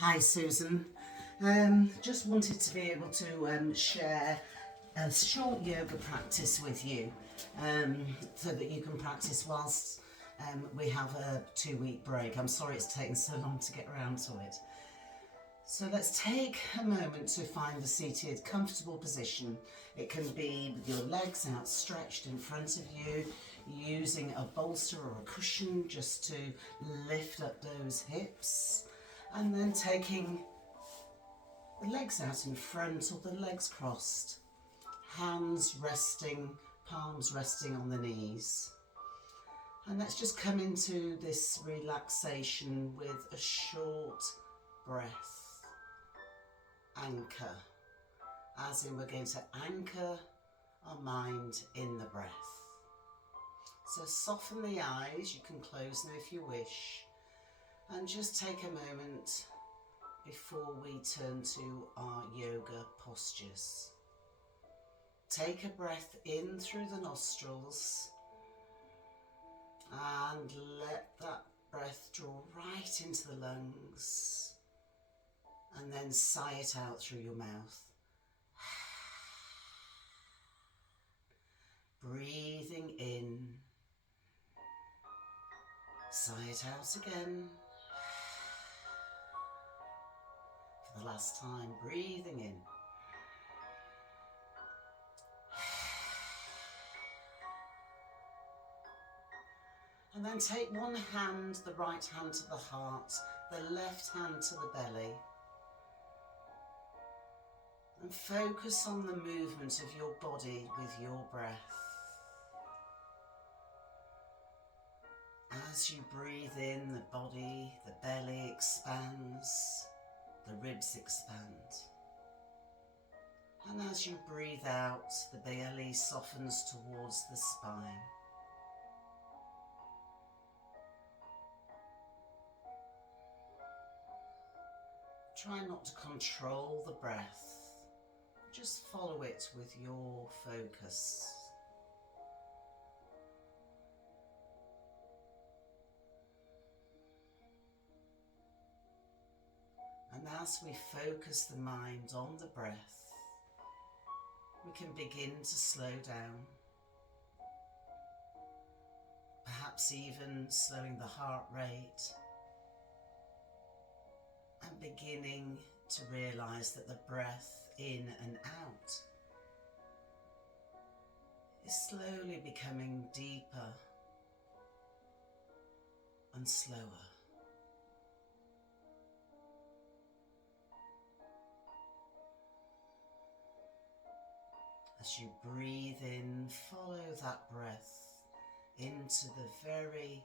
Hi Susan. Just wanted to be able to share a short yoga practice with you so that you can practice whilst we have a 2 week break. I'm sorry it's taken so long to get around to it. So let's take a moment to find a seated, comfortable position. It can be with your legs outstretched in front of you, using a bolster or a cushion just to lift up those hips, and then taking the legs out in front or the legs crossed, hands resting, palms resting on the knees. And let's just come into this relaxation with a short breath. Anchor, as in we're going to anchor our mind in the breath. So soften the eyes, you can close them if you wish, and just take a moment before we turn to our yoga postures. Take a breath in through the nostrils and let that breath draw right into the lungs, and then sigh it out through your mouth. Breathing in, sigh it out again. For the last time, breathing in. And then take one hand, the right hand to the heart, the left hand to the belly. And focus on the movement of your body with your breath. As you breathe in, the body, the belly expands, the ribs expand. And as you breathe out, the belly softens towards the spine. Try not to control the breath. Just follow it with your focus. And as we focus the mind on the breath, we can begin to slow down. Perhaps even slowing the heart rate and beginning to realize that the breath in and out is slowly becoming deeper and slower. As you breathe in, follow that breath into the very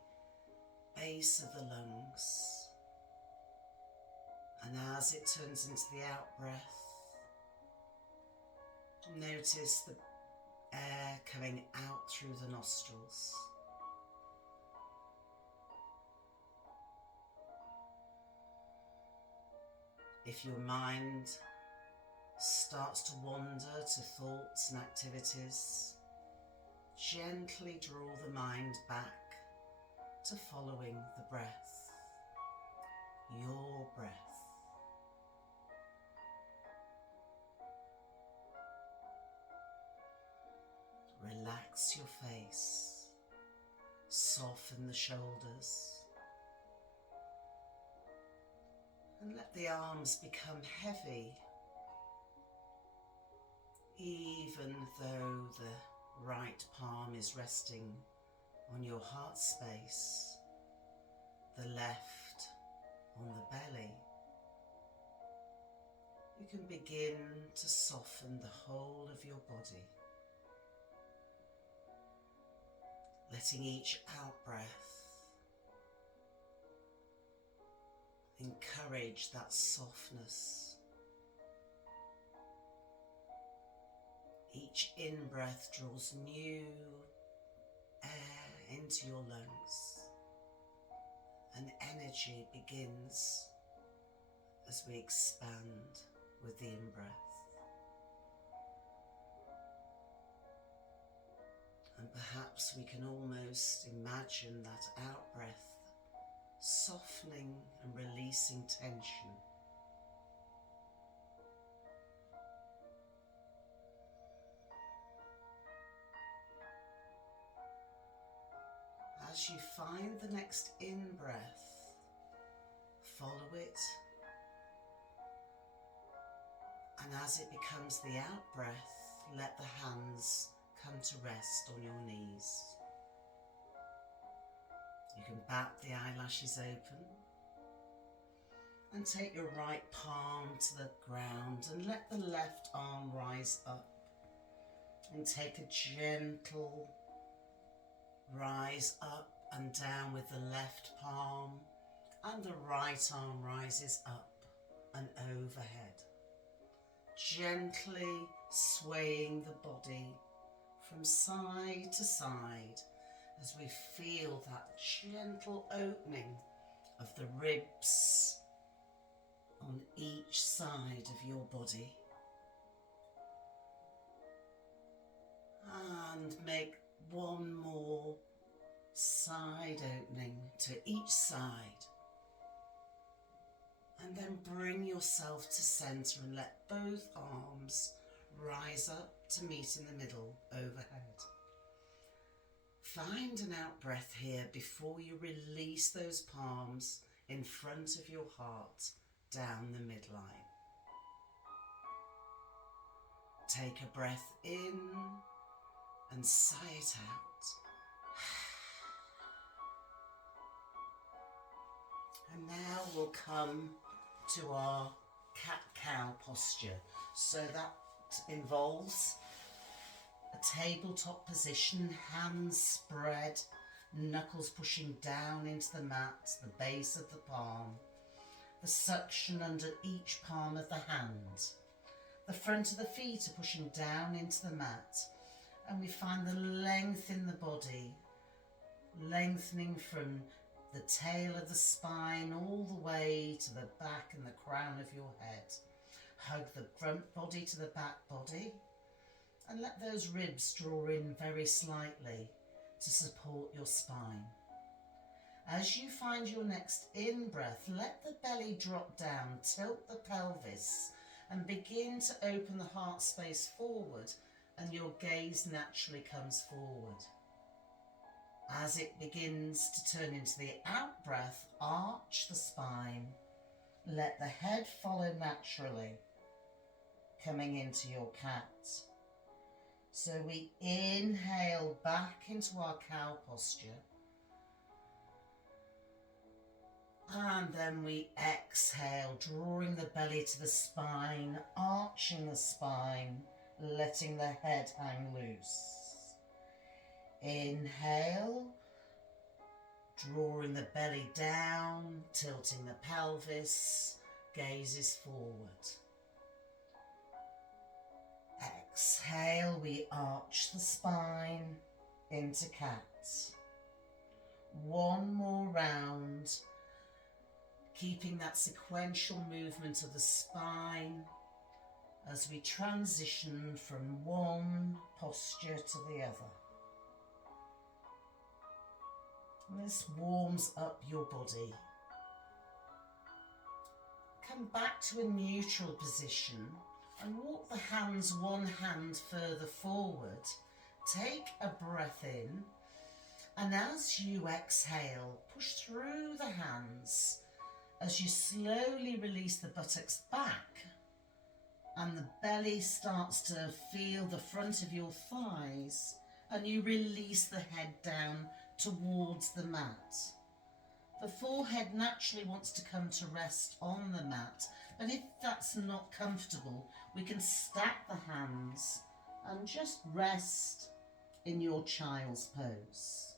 base of the lungs. And as it turns into the out breath, notice the air coming out through the nostrils. If your mind starts to wander to thoughts and activities, gently draw the mind back to following the breath, your breath. Relax your face, soften the shoulders, and let the arms become heavy, even though the right palm is resting on your heart space, the left on the belly. You can begin to soften the whole of your body, letting each out-breath encourage that softness. Each in-breath draws new air into your lungs, and energy begins as we expand with the in-breath. And perhaps we can almost imagine that out-breath softening and releasing tension as you find the next in-breath, follow it. And as it becomes the out-breath, let the hands come to rest on your knees. You can bat the eyelashes open and take your right palm to the ground and let the left arm rise up and take a gentle rise up and down with the left palm, and the right arm rises up and overhead, gently swaying the body from side to side as we feel that gentle opening of the ribs on each side of your body. And make one more side opening to each side. And then bring yourself to centre and let both arms rise up to meet in the middle overhead. Find an out breath here before you release those palms in front of your heart down the midline. Take a breath in and sigh it out. And now we'll come to our cat-cow posture. So that involves a tabletop position, hands spread, knuckles pushing down into the mat, the base of the palm, the suction under each palm of the hand. The front of the feet are pushing down into the mat, and we find the length in the body, lengthening from the tail of the spine all the way to the back and the crown of your head. Hug the front body to the back body and let those ribs draw in very slightly to support your spine. As you find your next in-breath, let the belly drop down, tilt the pelvis and begin to open the heart space forward, and your gaze naturally comes forward. As it begins to turn into the out-breath, arch the spine. Let the head follow naturally, coming into your cat. So we inhale back into our cow posture. And then we exhale, drawing the belly to the spine, arching the spine, letting the head hang loose. Inhale, drawing the belly down, tilting the pelvis, gazes forward. Exhale, we arch the spine into cat. One more round, keeping that sequential movement of the spine as we transition from one posture to the other. This warms up your body. Come back to a neutral position and walk the hands one hand further forward. Take a breath in, and as you exhale, push through the hands as you slowly release the buttocks back and the belly starts to feel the front of your thighs, and you release the head down towards the mat. The forehead naturally wants to come to rest on the mat, but if that's not comfortable, we can stack the hands and just rest in your child's pose.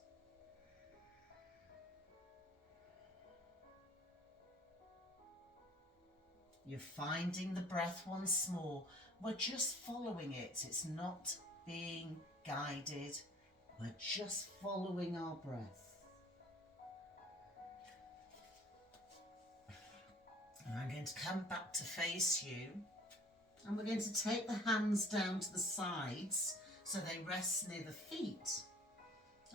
You're finding the breath once more. We're just following it. It's not being guided. We're just following our breath. And I'm going to come back to face you, and we're going to take the hands down to the sides so they rest near the feet.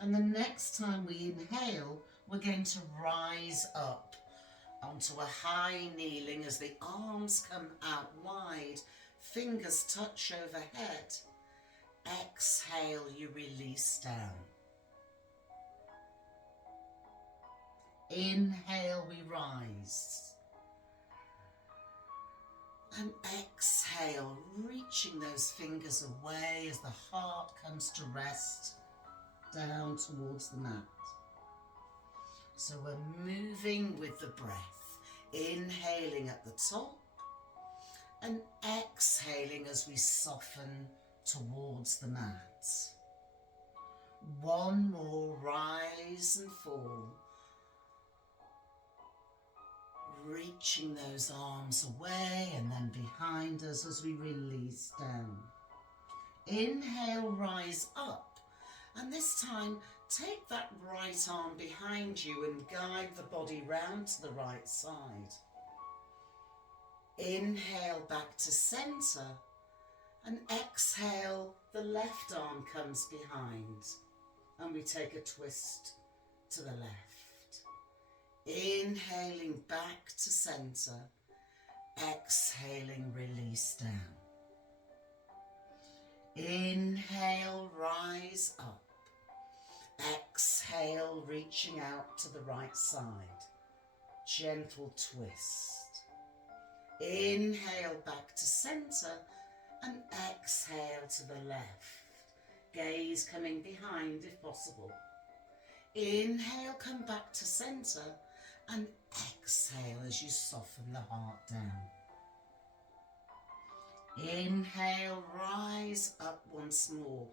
And the next time we inhale, we're going to rise up onto a high kneeling as the arms come out wide, fingers touch overhead. Exhale, you release down. Inhale, we rise. And exhale, reaching those fingers away as the heart comes to rest down towards the mat. So we're moving with the breath, inhaling at the top and exhaling as we soften towards the mat. One more, rise and fall. Reaching those arms away and then behind us as we release down. Inhale, rise up, and this time take that right arm behind you and guide the body round to the right side. Inhale back to centre and exhale, the left arm comes behind and we take a twist to the left. Inhaling back to centre, exhaling, release down. Inhale, rise up. Exhale, reaching out to the right side. Gentle twist. Inhale back to centre and exhale to the left. Gaze coming behind if possible. Inhale, come back to centre and exhale as you soften the heart down. Inhale, rise up once more.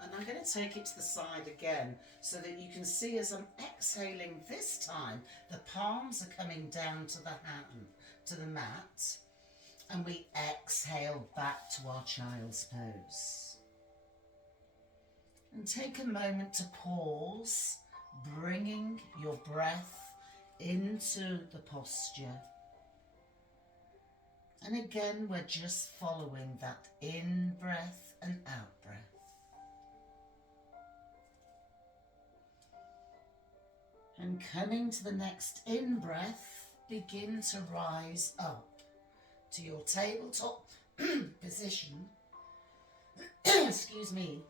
And I'm going to take it to the side again so that you can see as I'm exhaling this time, the palms are coming down to the hand, to the mat, and we exhale back to our child's pose. And take a moment to pause, bringing your breath into the posture. And again, we're just following that in breath and out breath. And coming to the next in breath, begin to rise up to your tabletop position. Excuse me.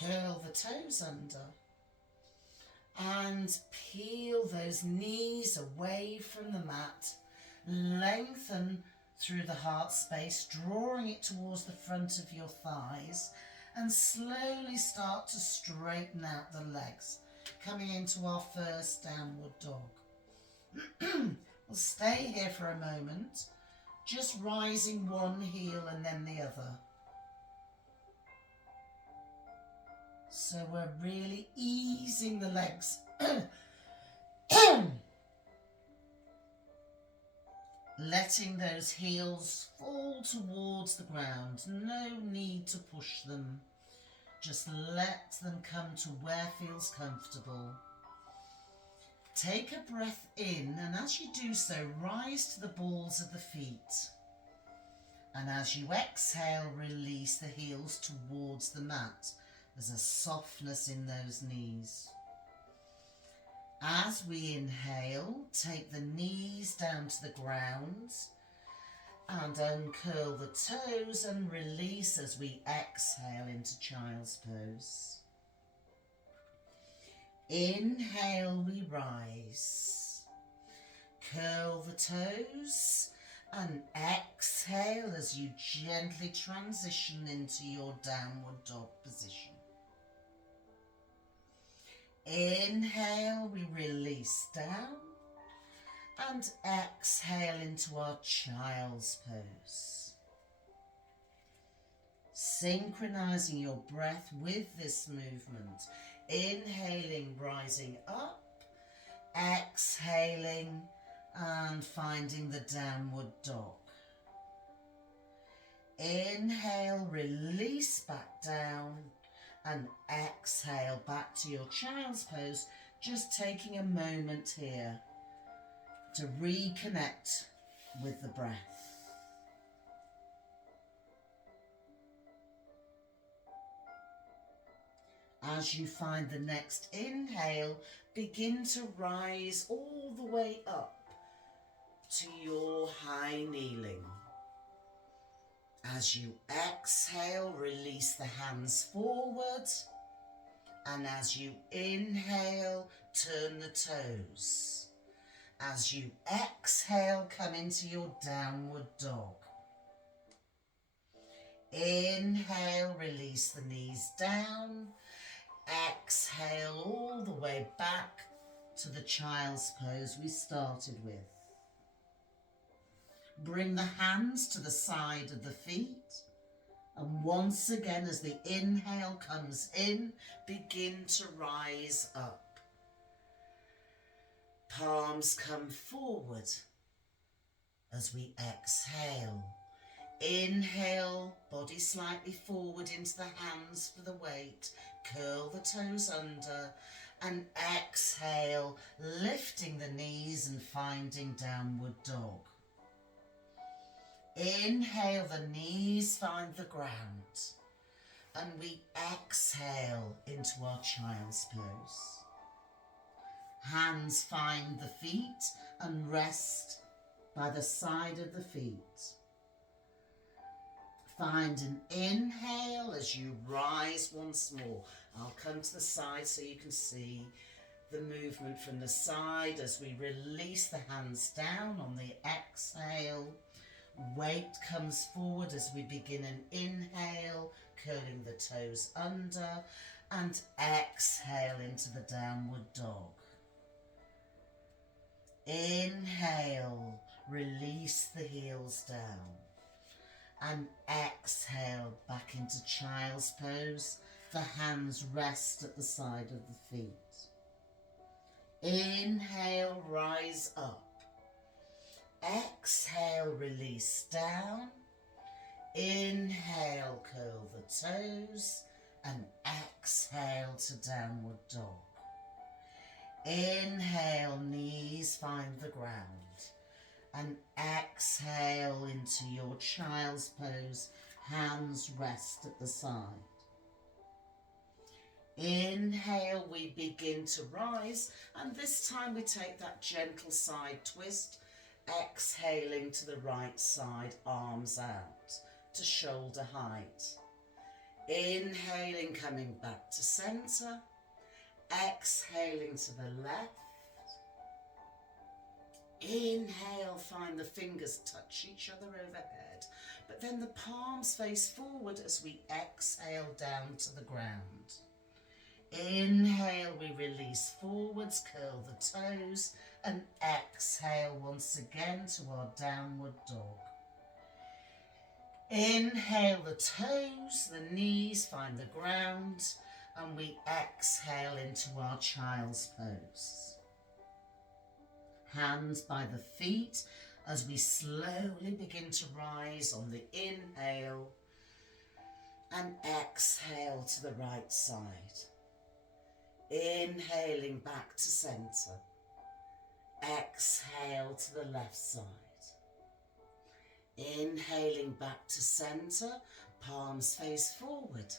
Curl the toes under and peel those knees away from the mat. Lengthen through the heart space, drawing it towards the front of your thighs, and slowly start to straighten out the legs, coming into our first downward dog. We'll stay here for a moment, just rising one heel and then the other. So we're really easing the legs. Letting those heels fall towards the ground. No need to push them. Just let them come to where feels comfortable. Take a breath in, and as you do so, rise to the balls of the feet. And as you exhale, release the heels towards the mat. There's a softness in those knees. As we inhale, take the knees down to the ground and uncurl the toes and release as we exhale into child's pose. Inhale, we rise. Curl the toes and exhale as you gently transition into your downward dog position. Inhale, we release down and exhale into our child's pose. Synchronizing your breath with this movement. Inhaling, rising up, exhaling and finding the downward dog. Inhale, release back down and exhale back to your child's pose, just taking a moment here to reconnect with the breath. As you find the next inhale, begin to rise all the way up to your high kneeling. As you exhale, release the hands forward, and as you inhale, turn the toes. As you exhale, come into your downward dog. Inhale, release the knees down. Exhale all the way back to the child's pose we started with. Bring the hands to the side of the feet. And once again, as the inhale comes in, begin to rise up. Palms come forward as we exhale. Inhale, body slightly forward into the hands for the weight. Curl the toes under. And exhale, lifting the knees and finding downward dog. Inhale, the knees find the ground. And we exhale into our child's pose. Hands find the feet and rest by the side of the feet. Find an inhale as you rise once more. I'll come to the side so you can see the movement from the side as we release the hands down on the exhale. Weight comes forward as we begin an inhale, curling the toes under, and exhale into the downward dog. Inhale, release the heels down. And exhale back into child's pose. The hands rest at the side of the feet. Inhale, rise up. Exhale, release down. Inhale, curl the toes. And exhale to downward dog. Inhale, knees find the ground. And exhale into your child's pose. Hands rest at the side. Inhale, we begin to rise, and this time we take that gentle side twist, exhaling to the right side, arms out to shoulder height. Inhaling, coming back to centre. Exhaling to the left. Inhale, find the fingers touch each other overhead, but then the palms face forward as we exhale down to the ground. Inhale, we release forwards, curl the toes, and exhale once again to our downward dog. Inhale the toes, the knees find the ground, and we exhale into our child's pose. Hands by the feet as we slowly begin to rise on the inhale and exhale to the right side. Inhaling back to centre. Exhale to the left side. Inhaling back to centre, palms face forward.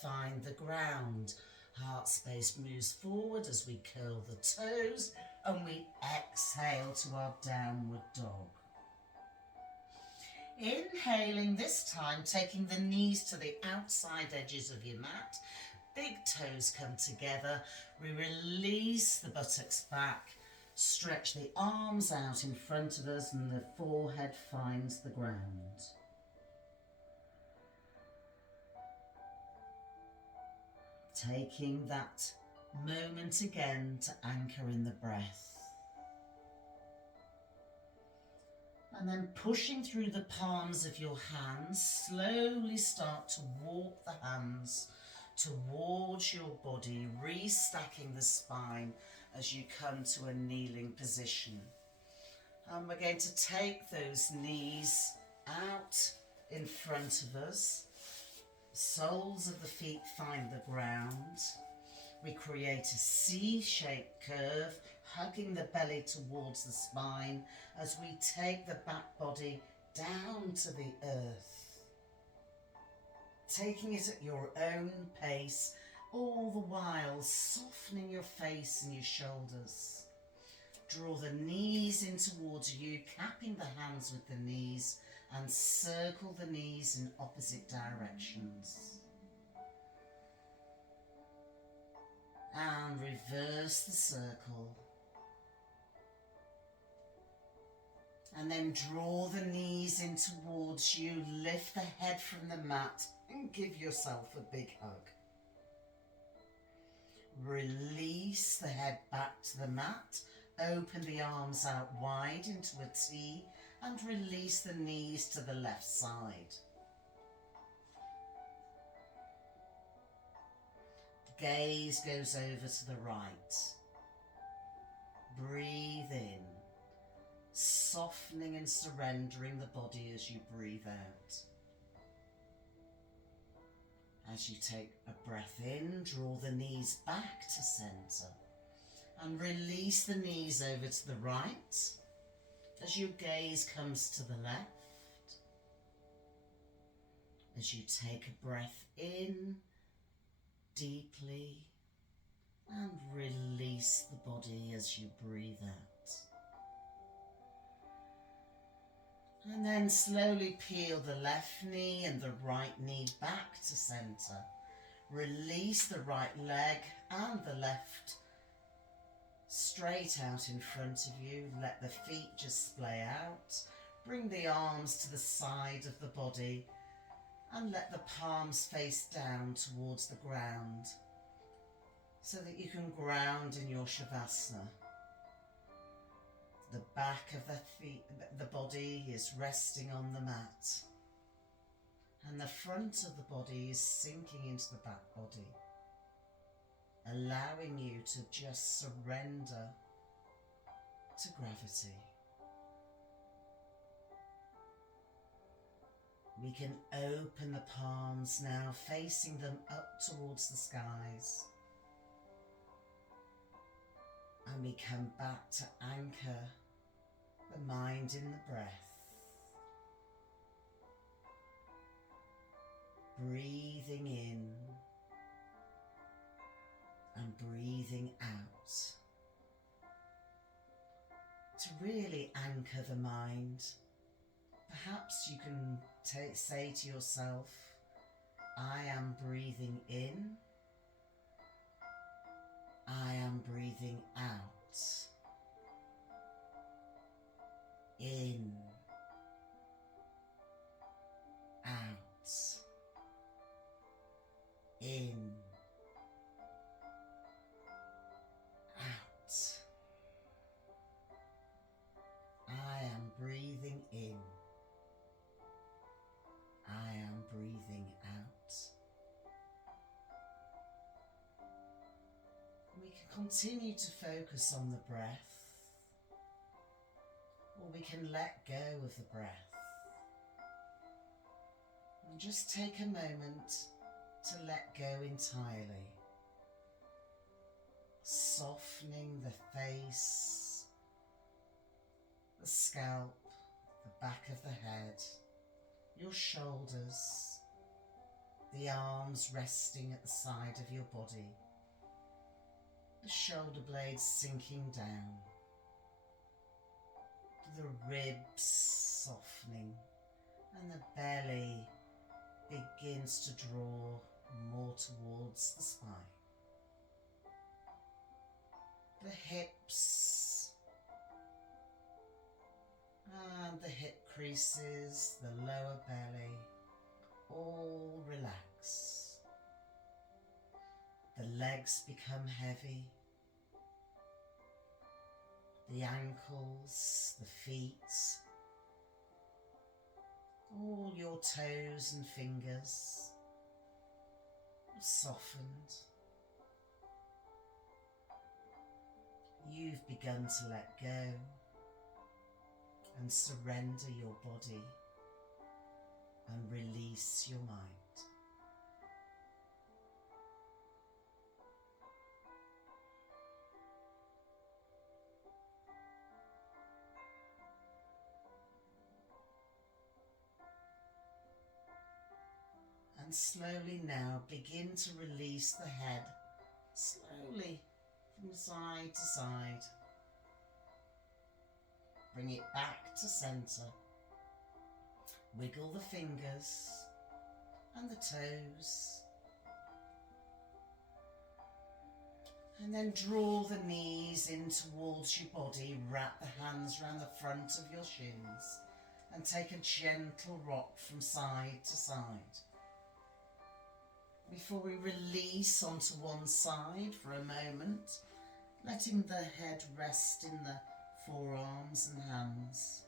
Find the ground. Heart space moves forward as we curl the toes and we exhale to our downward dog. Inhaling this time, taking the knees to the outside edges of your mat. Big toes come together. We release the buttocks back. Stretch the arms out in front of us and the forehead finds the ground. Taking that moment again to anchor in the breath. And then pushing through the palms of your hands, slowly start to walk the hands towards your body, restacking the spine as you come to a kneeling position. And we're going to take those knees out in front of us. Soles of the feet find the ground. We create a C-shaped curve, hugging the belly towards the spine as we take the back body down to the earth. Taking it at your own pace, all the while softening your face and your shoulders. Draw the knees in towards you, capping the hands with the knees, and circle the knees in opposite directions. And reverse the circle. And then draw the knees in towards you, lift the head from the mat and give yourself a big hug. Release the head back to the mat, open the arms out wide into a T and release the knees to the left side. Gaze goes over to the right. Breathe in, softening and surrendering the body as you breathe out. As you take a breath in, draw the knees back to centre and release the knees over to the right as your gaze comes to the left. As you take a breath in deeply and release the body as you breathe out. And then slowly peel the left knee and the right knee back to centre. Release the right leg and the left straight out in front of you. Let the feet just splay out. Bring the arms to the side of the body and let the palms face down towards the ground so that you can ground in your Shavasana. The back of the body is resting on the mat and the front of the body is sinking into the back body, allowing you to just surrender to gravity. We can open the palms now, facing them up towards the skies. And we come back to anchor the mind in the breath. Breathing in and breathing out. To really anchor the mind, perhaps you can say to yourself, I am breathing in, I am breathing out. In, out, in, out. I am breathing in, I am breathing out. We can continue to focus on the breath, or we can let go of the breath and just take a moment to let go entirely, softening the face, the scalp, the back of the head, your shoulders, the arms resting at the side of your body, the shoulder blades sinking down, the ribs softening, and the belly begins to draw more towards the spine. The hips and the hip creases, the lower belly, all relax. The legs become heavy. The ankles, the feet, all your toes and fingers are softened. You've begun to let go and surrender your body and release your mind. And slowly now begin to release the head, slowly from side to side. Bring it back to centre. Wiggle the fingers and the toes. And then draw the knees in towards your body, wrap the hands around the front of your shins and take a gentle rock from side to side. Before we release onto one side for a moment, letting the head rest in the forearms and hands.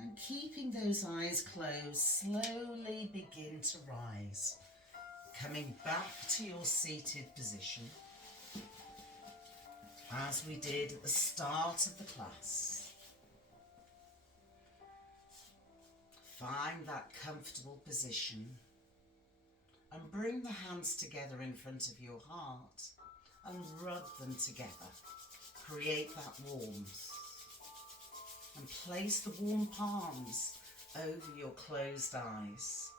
And keeping those eyes closed, slowly begin to rise, coming back to your seated position, as we did at the start of the class. Find that comfortable position and bring the hands together in front of your heart and rub them together. Create that warmth. And place the warm palms over your closed eyes.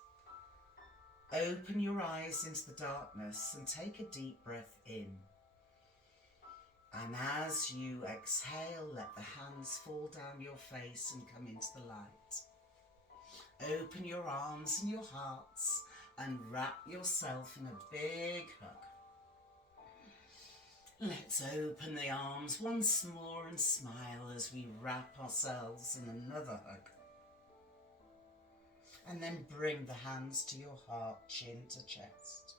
Open your eyes into the darkness and take a deep breath in. And as you exhale, let the hands fall down your face and come into the light. Open your arms and your hearts and wrap yourself in a big hug. Let's open the arms once more and smile as we wrap ourselves in another hug. And then bring the hands to your heart, chin to chest.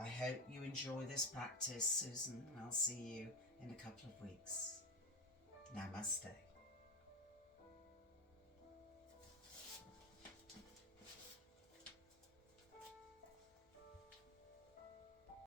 I hope you enjoy this practice, Susan, and I'll see you in a couple of weeks. Namaste.